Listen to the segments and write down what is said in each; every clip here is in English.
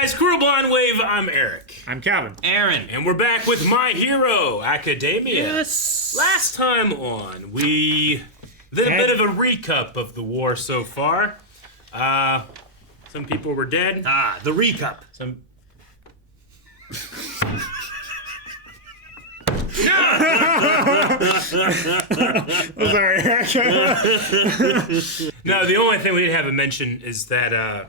guys, Cruel Blonde Wave, I'm Eric. I'm Calvin. Aaron. And we're back with My Hero Academia. Yes. Last time on, we did a bit of a recap of the war so far. Some people were dead. The recap. Some... I'm sorry. No, the only thing we didn't have to mention is that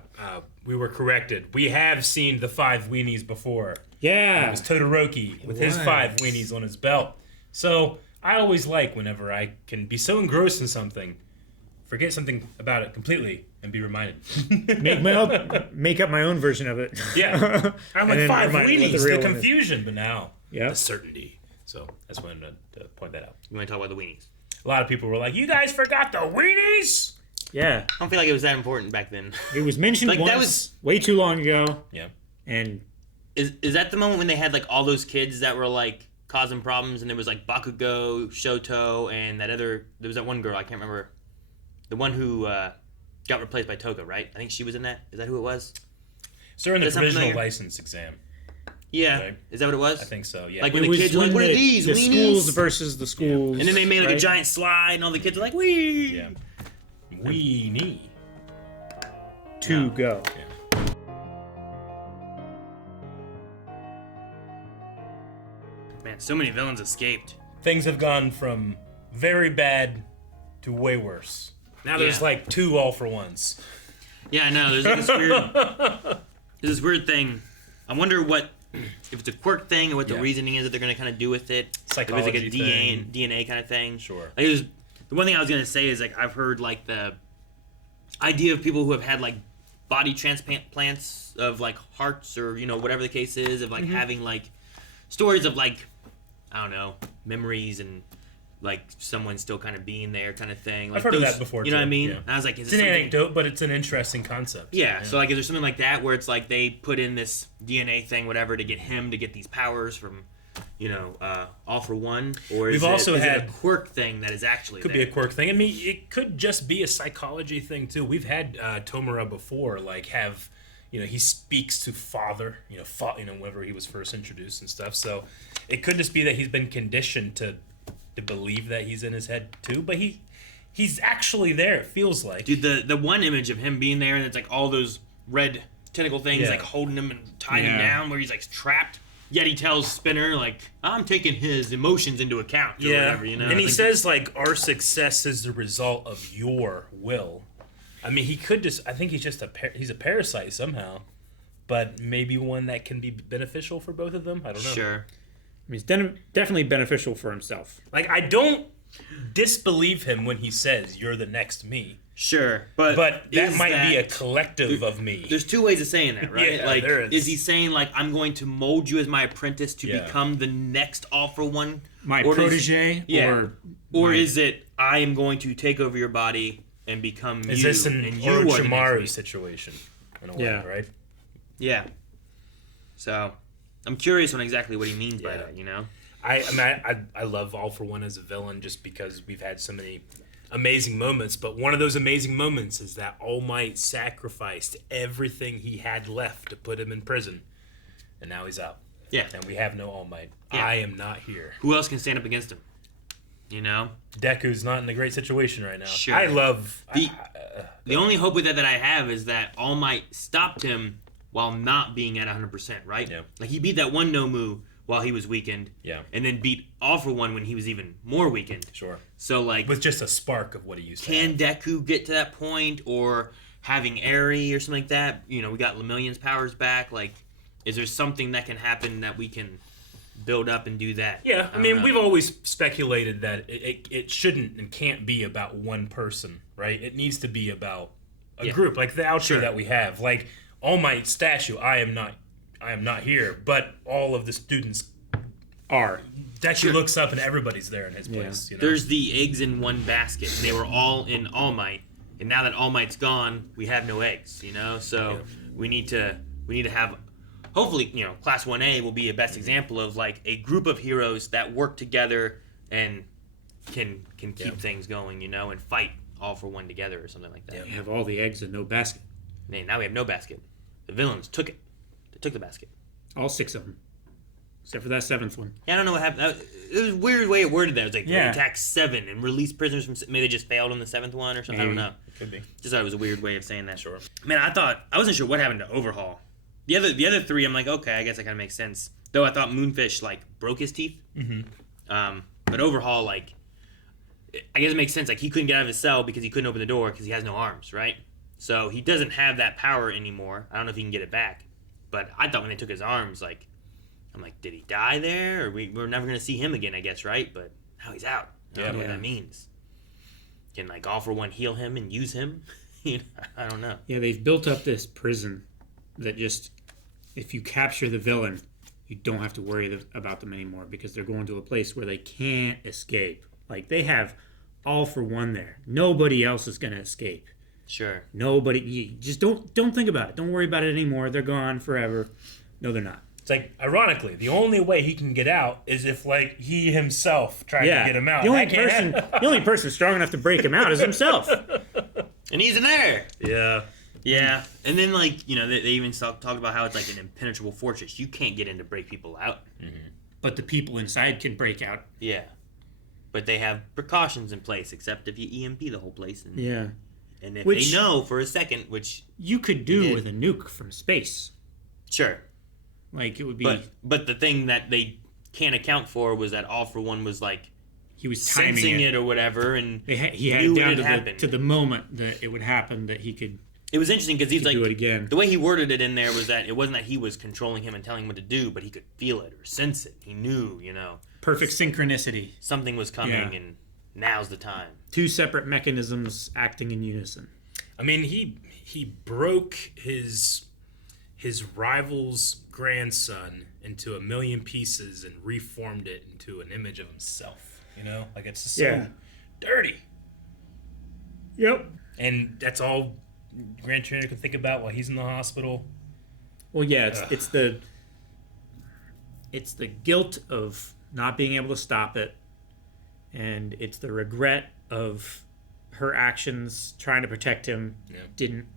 we were corrected. We have seen the 5 weenies before. Yeah. It was Todoroki with his 5 weenies on his belt. So I always like whenever I can be so engrossed in something, forget something about it completely, and be reminded. Make up my own version of it. Yeah. I'm like 5 weenies, the one confusion, but now the certainty. So that's when to point that out. You want to talk about the weenies? A lot of people were like, "You guys forgot the weenies." Yeah. I don't feel like it was that important back then. It was mentioned Like, once, that was- way too long ago. Yeah. And Is that the moment when they had like all those kids that were like causing problems, and there was like Bakugo, Shoto, and there was that one girl, I can't remember, the one who got replaced by Toga, right? I think she was in that. Is that who it was? So in the Does that sound provisional familiar? license exam. Yeah. Right. Is that what it was? I think so, yeah. Like when the kids were like, what are these? The Weenies? schools versus the schools. And then they made like right? a giant slide, and all the kids are like, wee! Yeah. Weenie. To go. Yeah. Man, so many villains escaped. Things have gone from very bad to way worse. Now there's Yeah. like 2 all-for-ones. Yeah, I know. There's like this weird thing. I wonder if it's a quirk thing or what the Yeah. reasoning is that they're going to kind of do with it. Psychology if it's like a thing. DNA kind of thing. Sure. Like the one thing I was going to say is like I've heard like the idea of people who have had like body transplants of like hearts or whatever the case is, of like having like stories of like, I don't know, memories and like someone still kind of being there kind of thing. Like I've heard of that before, You know too, what I mean? yeah. And I was like, is It's this an something... anecdote, but it's an interesting concept. Yeah, so like is there something like that where it's like they put in this DNA thing, whatever, to get him to get these powers from, all for one? Or is We've also is had- it a quirk thing that is actually Could there? be a quirk thing. I mean, it could just be a psychology thing, too. We've had Tomura before, like, have... he speaks to father, whenever he was first introduced and stuff. So it could just be that he's been conditioned to believe that he's in his head too. But he's actually there. It feels like. Dude, the one image of him being there and it's like all those red tentacle things Yeah. like holding him and tying him down, where he's like trapped. Yet he tells Spinner like, "I'm taking his emotions into account." Or whatever, And he says like, "Our success is the result of your will." I mean, he could just. I think he's just he's a parasite somehow, but maybe one that can be beneficial for both of them. I don't know. Sure. I mean, it's definitely beneficial for himself. Like, I don't disbelieve him when he says, "You're the next me." Sure, but that is might be a collective of me. There's 2 ways of saying that, right? Yeah, like, there is. he saying like, "I'm going to mold you as my apprentice to become the next all for one, My or protege, or is it I am going to take over your body and become Is you, this an and you are the next Orochimaru me?" situation? In a way, Yeah. right? Yeah. So, I'm curious on exactly what he means by that. I love All For One as a villain just because we've had so many amazing moments. But one of those amazing moments is that All Might sacrificed everything he had left to put him in prison, and now he's out. Yeah. And we have no All Might. Yeah. I am not here. Who else can stand up against him? Deku's not in a great situation right now. Sure. I love The only hope with that I have is that All Might stopped him while not being at 100%, right? Yeah. Like he beat that one Nomu while he was weakened. Yeah. And then beat All For One when he was even more weakened. Sure. So like, with just a spark of what he used to can have. Deku get to that point, or having Eri or something like that? We got Lemillion's powers back. Like, is there something that can happen that we can build up and do that? Yeah, I mean, don't know. we've always speculated that it shouldn't and can't be about one person, right? It needs to be about a group, like the outro that we have. Like, All Might statue, I am not here, but all of the students are. Deku looks up and everybody's there in his place. There's the eggs in one basket, and they were all in All Might. And now that All Might's gone, we have no eggs. So we need to have. Hopefully, Class 1A will be a best example of like a group of heroes that work together and can keep things going, and fight all for one together or something like that. You have all the eggs and no basket. Man, now we have no basket. The villains took it. They took the basket. All 6 of them. Except for that 7th one. Yeah, I don't know what happened. It was a weird way it worded that. It was like, Yeah. they attacked 7 and released prisoners from... Maybe they just failed on the 7th one or something. Maybe. I don't know. Could be. Just thought it was a weird way of saying that. Sure. Man, I wasn't sure what happened to Overhaul. The other 3, I'm like, okay, I guess that kind of makes sense. Though I thought Moonfish, like, broke his teeth. Mm-hmm. But Overhaul, like... I guess it makes sense. Like, he couldn't get out of his cell because he couldn't open the door because he has no arms, right? So he doesn't have that power anymore. I don't know if he can get it back. But I thought when they took his arms, like... I'm like, did he die there? Or we're never going to see him again, I guess, right? But now he's out. I don't know what that means. Can, like, All for One heal him and use him? You know, I don't know. Yeah, they've built up this prison that just, if you capture the villain, you don't have to worry about them anymore because they're going to a place where they can't escape. Like, they have All for One there. Nobody else is going to escape. Sure. Nobody. You just don't think about it. Don't worry about it anymore. They're gone forever. No, they're not. It's like, ironically, the only way he can get out is if, like, he himself tried to get him out. The only person strong enough to break him out is himself. And he's in there. Yeah. Yeah. And then, like, you know, they even talk about how it's like an impenetrable fortress. You can't get in to break people out. Mm-hmm. But the people inside can break out. Yeah. But they have precautions in place, except if you EMP the whole place. And, Yeah. And if Which- they know for a second, which... You could do with a nuke from space. Sure. Like, it would be... But the thing that they can't account for was that All for One was, like... He was timing sensing it or whatever, and he had knew it it down happened. to the moment that it would happen that he could... It was interesting because he's like... do it again. The way he worded it in there was that it wasn't that he was controlling him and telling him what to do, but he could feel it or sense it. He knew, you know. Perfect synchronicity. Something was coming, and now's the time. 2 separate mechanisms acting in unison. I mean, he broke his rival's grandson into a million pieces and reformed it into an image of himself. You know, like, it's just so dirty. Yep. And that's all Grand Trainer can think about while he's in the hospital. Well, yeah, it's the guilt of not being able to stop it, and it's the regret of her actions trying to protect him didn't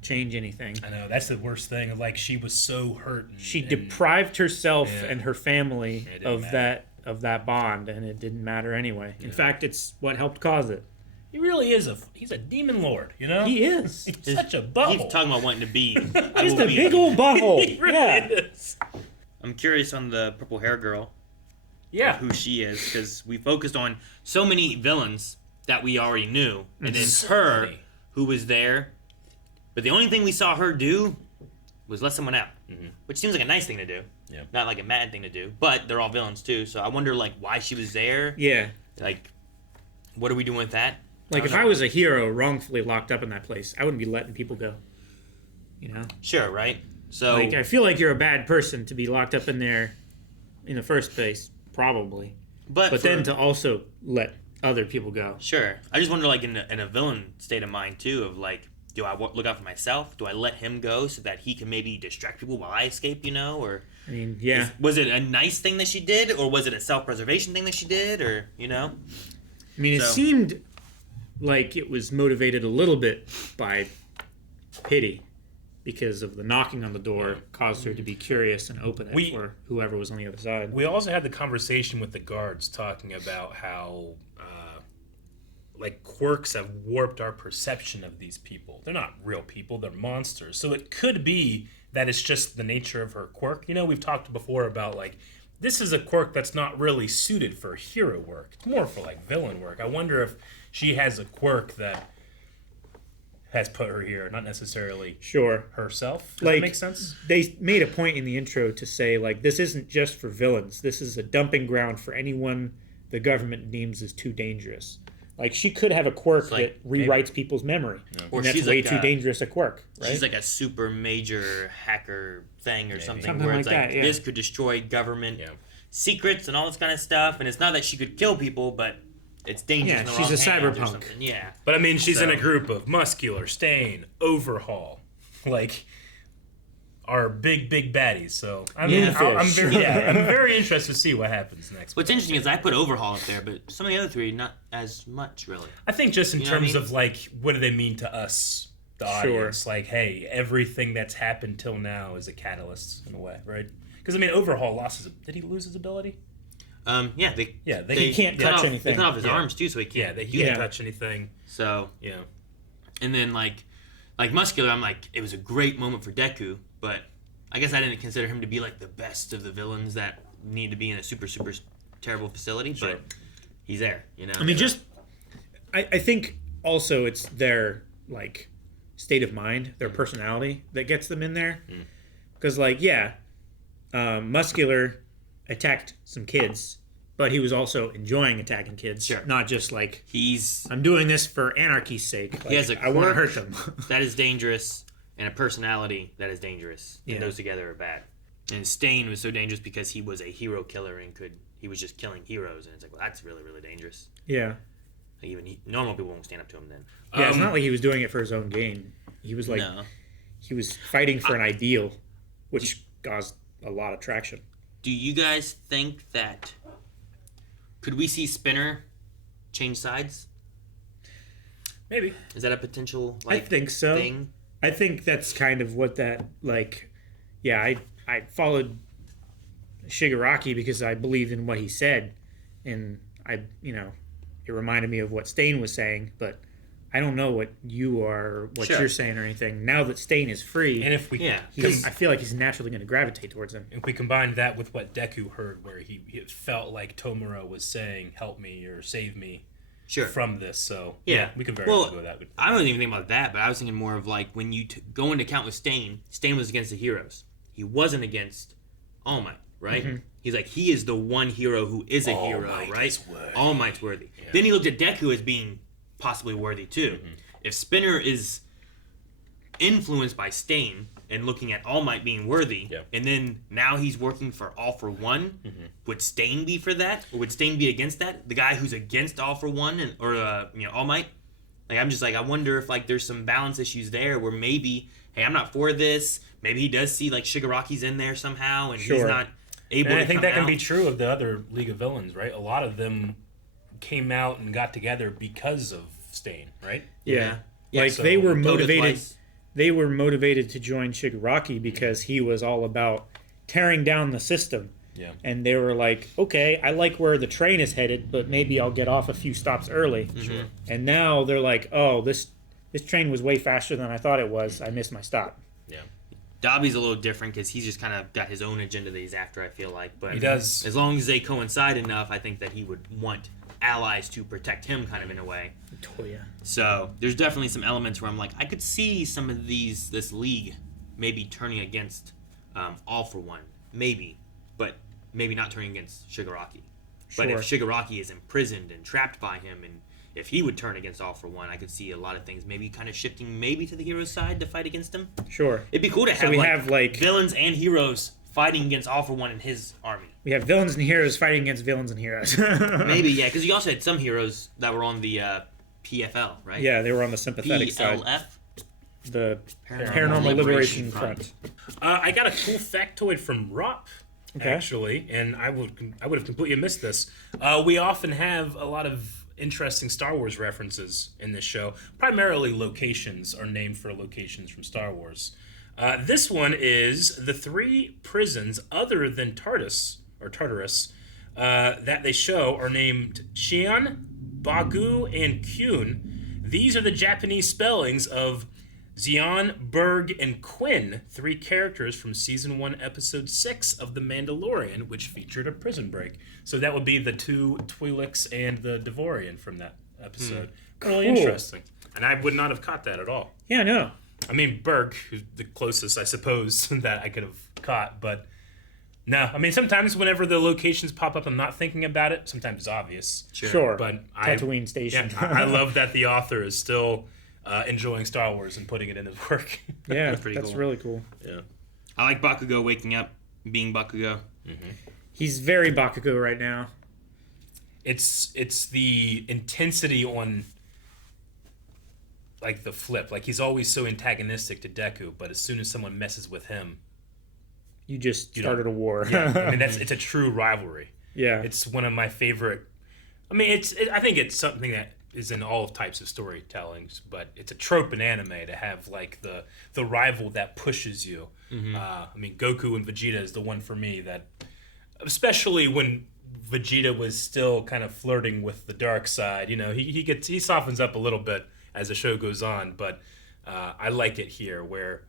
change anything. I know, that's the worst thing. Like, she was so hurt. She deprived herself and her family of that bond, and it didn't matter anyway. In fact, it's what helped cause it. He really is he's a demon lord, you know? He is. He's such a butthole. He's talking about wanting to be. He's the big old butthole. He really is. I'm curious on the purple hair girl. Yeah. Who she is, because we focused on so many villains that we already knew, and then So her, many. who was there, but the only thing we saw her do was let someone out, which seems like a nice thing to do, not like a mad thing to do. But they're all villains too, so I wonder like why she was there. Yeah. Like, what are we doing with that? Like, if I was a hero wrongfully locked up in that place, I wouldn't be letting people go. You know? Sure, right? So Like, I feel like you're a bad person to be locked up in there in the first place, probably. But then to also let other people go. Sure. I just wonder, like, in a villain state of mind, too, of, like, do I look out for myself? Do I let him go so that he can maybe distract people while I escape, you know? Or I mean, yeah. was it a nice thing that she did? Or was it a self-preservation thing that she did? Or, you know? I mean, it seemed like it was motivated a little bit by pity because of the knocking on the door caused her to be curious and open it for whoever was on the other side. We also had the conversation with the guards talking about how like quirks have warped our perception of these people. They're not real people, they're monsters. So it could be that it's just the nature of her quirk. You know, we've talked before about like this is a quirk that's not really suited for hero work. It's more for like villain work. I wonder if she has a quirk that has put her here, not necessarily herself. Does that make sense? They made a point in the intro to say, like, this isn't just for villains. This is a dumping ground for anyone the government deems as too dangerous. Like, she could have a quirk that rewrites people's memory. Yeah. Or and that's she's way like too dangerous a quirk, right? She's like a super major hacker thing or something where it's like like, that, this could destroy government secrets and all this kind of stuff. And it's not that she could kill people, but it's dangerous. Yeah, she's a cyberpunk. Yeah. But I mean, she's in a group of Muscular, Stain, Overhaul, like our big baddies. So I'm very interested to see what happens next. What's interesting is I put Overhaul up there, but some of the other three not as much really. I think just in terms of like what do they mean to us the audience. Like, hey, everything that's happened till now is a catalyst in a way, right? Because I mean, Overhaul lost his. Did he lose his ability? He can't touch anything. They cut off his arms too, so he can't. He can't touch anything. So yeah, and then like Muscular, I'm like, it was a great moment for Deku, but I guess I didn't consider him to be like the best of the villains that need to be in a super terrible facility. Sure. But he's there, you know. I mean, I think also it's their like state of mind, their personality that gets them in there. Because Muscular attacked some kids, but he was also enjoying attacking kids. Sure. Not just like he's I'm doing this for anarchy's sake. Like, he has a I want to quirk hurt them. that is dangerous and a personality that is dangerous. And those together are bad. And Stain was so dangerous because he was a hero killer and he was just killing heroes, and it's like, well, that's really, really dangerous. Yeah. Like, even normal people won't stand up to him then. Yeah, it's not like he was doing it for his own gain. He was like he was fighting for an ideal, which caused a lot of traction. Do you guys think that could we see Spinner change sides? maybe. Is that a potential I think so. thing? I think that's kind of what that I followed Shigaraki because I believed in what he said, and it reminded me of what Stain was saying, but I don't know what you are or what you're saying or anything. Now that Stain is free, And if we I feel like he's naturally going to gravitate towards him. if we combine that with what Deku heard, where he felt like Tomura was saying, "Help me" or "Save me," from this. So we can very well go with that. I don't even think about that, but I was thinking more of like when you go into account with Stain. Stain was against the heroes. He wasn't against All Might, right? Mm-hmm. He's like, he is the one hero who is a hero, right? All Might's worthy. Yeah. Then he looked at Deku as being possibly worthy too. Mm-hmm. If Spinner is influenced by Stain and looking at All Might being worthy, and then now he's working for All for One, would Stain be for that? Or would Stain be against that? The guy who's against All for One or All Might? Like, I'm just like, I wonder if like there's some balance issues there where maybe, hey, I'm not for this. Maybe he does see like Shigaraki's in there somehow, and he's not able. And I think that can be true of the other League of Villains, right? A lot of them came out and got together because of Stain, right? Yeah. Like so, they were motivated. They were motivated to join Shigaraki because he was all about tearing down the system. Yeah. And they were like, okay, I like where the train is headed, but maybe I'll get off a few stops early. Sure. And now they're like, oh, this train was way faster than I thought it was. I missed my stop. Yeah. Dobby's a little different because he's just kind of got his own agenda that he's after, I feel like. But he does. As long as they coincide enough, I think that he would want allies to protect him kind of in a way. Toya. So there's definitely some elements where I'm like, I could see some of this league maybe turning against All for One. Maybe. But maybe not turning against Shigaraki. Sure. But if Shigaraki is imprisoned and trapped by him, and if he would turn against All for One, I could see a lot of things maybe kind of shifting maybe to the hero's side to fight against him. Sure. It'd be cool to have, villains and heroes fighting against All for One in his army. We have villains and heroes fighting against villains and heroes. Maybe, yeah, because you also had some heroes that were on the PFL, right? Yeah, they were on the sympathetic side. PLF? The Paranormal Liberation Front. I got a cool factoid from Rop. Okay. Actually, and I would have completely missed this. We often have a lot of interesting Star Wars references in this show. Primarily, locations are named for locations from Star Wars. This one is the 3 prisons other than Tartarus that they show are named Xi'an, Bagu, and Kyun. These are the Japanese spellings of Xi'an, Berg, and Quinn, 3 characters from Season 1, Episode 6 of The Mandalorian, which featured a prison break. So that would be the 2 Twi'leks and the Devorian from that episode. Really interesting. And I would not have caught that at all. Yeah, no. I mean, Berg, who's the closest, I suppose, that I could have caught, but no. I mean, sometimes whenever the locations pop up, I'm not thinking about it. Sometimes it's obvious. Sure. But Tatooine Station. Yeah, I love that the author is still enjoying Star Wars and putting it in his work. Yeah, that's really cool. Yeah. I like Bakugo waking up, being Bakugo. Mm-hmm. He's very Bakugo right now. It's the intensity on like the flip. Like he's always so antagonistic to Deku, but as soon as someone messes with him, you just started a war. Yeah, I mean it's a true rivalry. Yeah, it's one of my favorite. I mean, I think it's something that is in all types of storytellings, but it's a trope in anime to have like the rival that pushes you. I mean, Goku and Vegeta is the one for me that, especially when Vegeta was still kind of flirting with the dark side. You know, he softens up a little bit as the show goes on, but I like it here where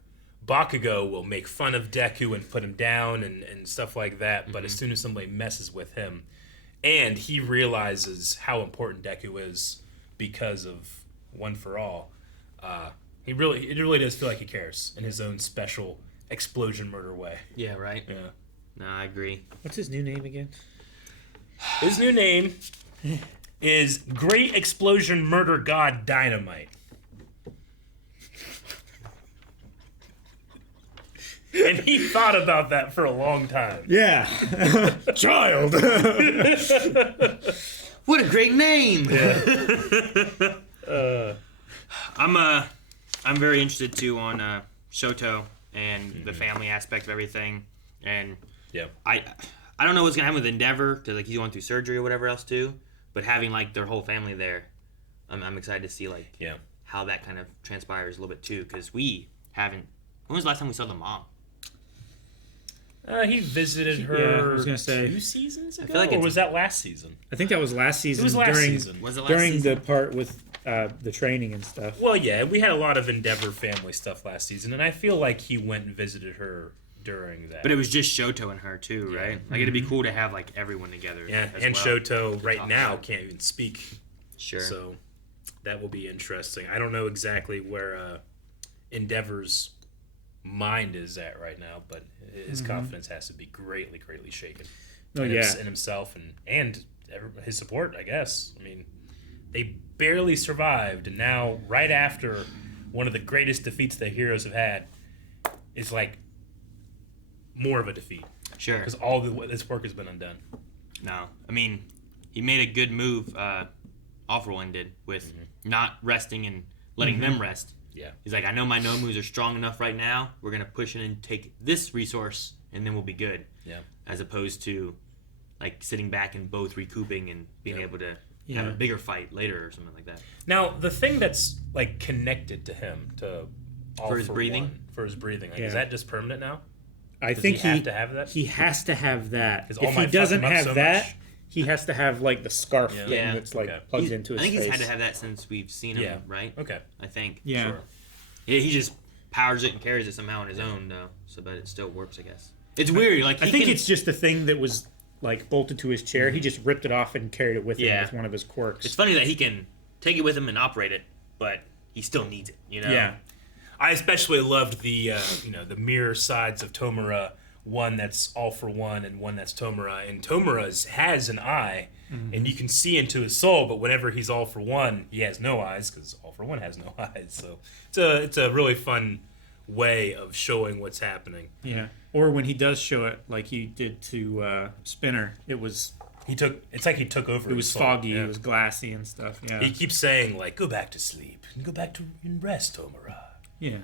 Bakugo will make fun of Deku and put him down and stuff like that. But as soon as somebody messes with him, and he realizes how important Deku is because of One for All, it really does feel like he cares in his own special explosion murder way. Yeah, right? Yeah. No, I agree. What's his new name again? His new name is Great Explosion Murder God Dynamite. And he thought about that for a long time. Yeah. Child. What a great name! Yeah. I'm very interested too on Shoto and the family aspect of everything, and Yeah. I don't know what's gonna happen with Endeavor because like he's going through surgery or whatever else too. But having like their whole family there, I'm excited to see like how that kind of transpires a little bit too because we haven't. When was the last time we saw the mom? He visited her Yeah, I was gonna say 2 seasons ago, feel like or it's- was that last season? I think that was last season. It was last during, season. Was it last during season? the part with the training and stuff. Well, yeah, we had a lot of Endeavor family stuff last season, and I feel like he went and visited her during that. But it was just Shoto and her too, right? Like it'd be cool to have like everyone together. yeah, as and well. Shoto right Talk now about it. can't even speak, Sure. so that will be interesting. I don't know exactly where Endeavor's mind is at right now, but his confidence has to be greatly shaken. Oh, in yeah. in himself and his support, I guess. I mean, they barely survived, and now right after one of the greatest defeats the heroes have had is like more of a defeat Sure. because all this work has been undone. No, I mean, he made a good move. All for One did with not resting and letting them rest. Yeah. He's like, I know my Nomus are strong enough right now. We're gonna push in and take this resource, and then we'll be good. Yeah. As opposed to like sitting back and both recouping and being able to have Yeah. a bigger fight later or something like that. Now, the thing that's like connected to him to all For his breathing? like, Yeah. is that just permanent now? I Does think he have to have that? He has to have that. 'Cause All If he Might fucked doesn't him up have so that, much. he has to have like the scarf Yeah. thing Yeah. that's like Okay. plugged into his I think face. he's had to have that since we've seen him, Yeah. right? Okay. I think. Yeah. Sure. Yeah, he just powers it and carries it somehow on his own, though, so that it still works, I guess. It's weird. Like I think it's just a thing that was like bolted to his chair. He just ripped it off and carried it with him Yeah. with one of his quirks. It's funny that he can take it with him and operate it, but he still needs it. You know? Yeah. I especially loved the the mirror sides of Tomura. One that's All for One and one that's Tomura. And Tomura's has an eye, and you can see into his soul. But whenever he's All for One, he has no eyes because All for One has no eyes. So it's a really fun way of showing what's happening. Yeah. Or when he does show it, like he did to Spinner, it's like he took over. it was his soul. foggy, Yeah. it was glassy and stuff. Yeah. He keeps saying like, "Go back to sleep and go back to and rest, Tomura." Yeah.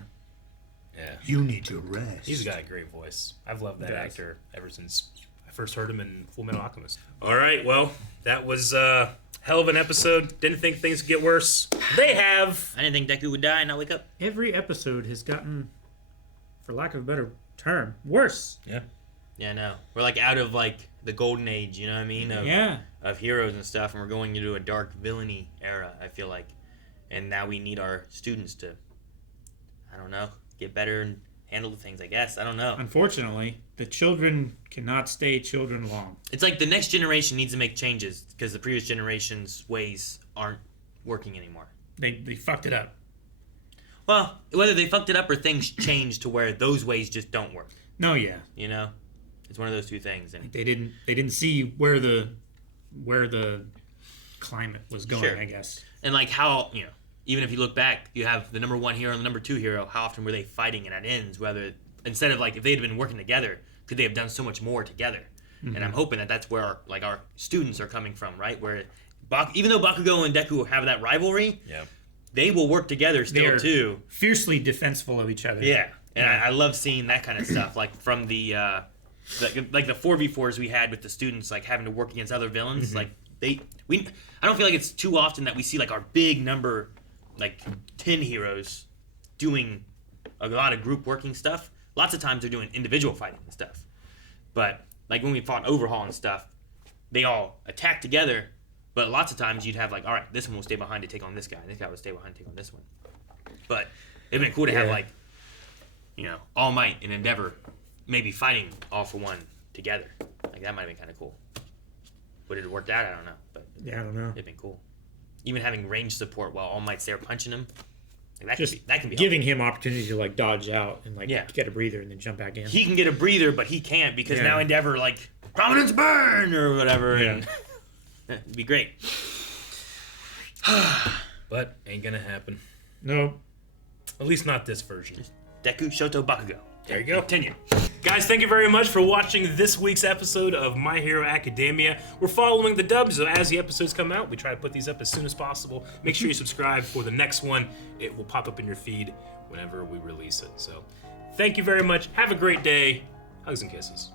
Yeah. You need to rest. He's got a great voice. I've loved that He does. actor ever since I first heard him in Full Metal Alchemist. All right, well, that was a hell of an episode. Didn't think things could get worse. They have. I didn't think Deku would die and not wake up. Every episode has gotten, for lack of a better term, worse. Yeah. Yeah, no. We're like out of like the golden age, you know what I mean? Yeah. Of heroes and stuff, and we're going into a dark villainy era, I feel like. And now we need our students to, I don't know, get better and handle the things, I guess. I don't know. Unfortunately, the children cannot stay children long. It's like the next generation needs to make changes because the previous generation's ways aren't working anymore. They fucked it up. Well, whether they fucked it up or things changed to where those ways just don't work, No, yeah. you know? It's one of those two things. And They didn't see where the climate was going, Sure. I guess. And like how, you know, even if you look back, you have the number one hero and the number two hero. How often were they fighting and at ends? Whether instead of like if they had been working together, could they have done so much more together? And I'm hoping that that's where our students are coming from, right? Where even though Bakugo and Deku have that rivalry, Yeah. they will work together still They're too. fiercely defensible of each other. Yeah, and I love seeing that kind of stuff, like from the 4v4s we had with the students, like having to work against other villains. Like I don't feel like it's too often that we see like our big number, like 10 heroes, doing a lot of group working stuff. Lots of times they're doing individual fighting and stuff. But like when we fought Overhaul and stuff, they all attack together. But lots of times you'd have like, all right, this one will stay behind to take on this guy. This guy will stay behind to take on this one. But it'd been cool to have like, All Might and Endeavor maybe fighting all for one together. Like that might have been kind of cool. Would it have worked out? I don't know. But yeah, I don't know. It'd been cool. Even having range support while All Might's there punching him. Like that can be giving helpful. him opportunity to like dodge out and like get a breather and then jump back in. He can get a breather, but he can't because now Endeavor like Prominence Burn or whatever. Yeah. And it'd be great. But ain't gonna happen. No. At least not this version. Deku Shoto Bakugo. There you go. Continue. Guys, thank you very much for watching this week's episode of My Hero Academia. We're following the dubs, so as the episodes come out, we try to put these up as soon as possible. Make sure you subscribe for the next one. It will pop up in your feed whenever we release it. So, thank you very much. Have a great day. Hugs and kisses.